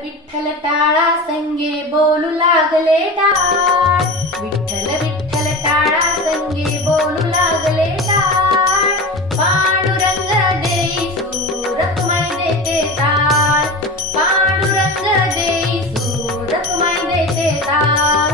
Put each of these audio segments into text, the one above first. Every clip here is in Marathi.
विठ्ठल टाळा संगे बोलू लागले टाळ, विठ्ठल विठ्ठल टाळा संगे बोलू लागले टाळ, पांडुरंग देई सूरखमाई देते ताळ, पांडुरंग देई सूरखमाई देते ताळ,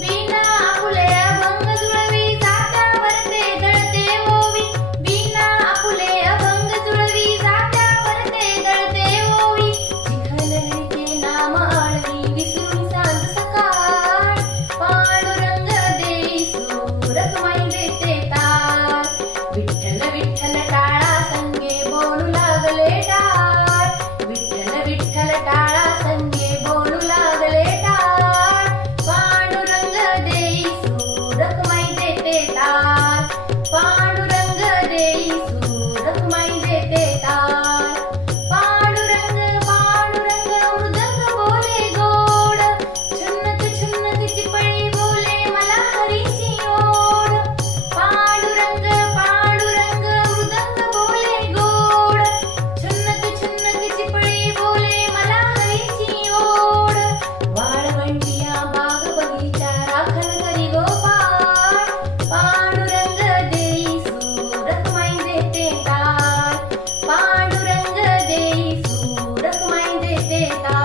बिना फुले अभंग जुळवी जात्यावर ते दळते ओवी, बिना फुले अभंग जुळवी जात्यावर ते दळते ओवी, चिखलदरीचे नाम आळवी विसरून सांज सकाळ, पांडुरंग देई सूरखमाई देते ताळ, विठ्ठल विठ्ठल टाळा संगे बोलू लागले टाळ, विठ्ठल विठ्ठल टाळा संगे बोलू लागले टाळ, पांडुरंग देई सूरखमाई देते ताळ, पांडुरंग देई सूरखमाई देते ताळ, पांडुरंग पांडुरंग मृदंग बोले गोड, छुन्नक छुन्नक चिपळी बोले मला हरीची ओढ, पांडुरंग पांडुरंग मृदंग बोले गोड, छुन्नक छुन्नक चिपळी बोले मला हरीची ओढ, वाळवंटिया बाग बगीचा राखण करी गोपाळ, पांडुरंग देई सूरखमाई देते ताळ, पांडुरंग देई सूरखमाई देते ताळ.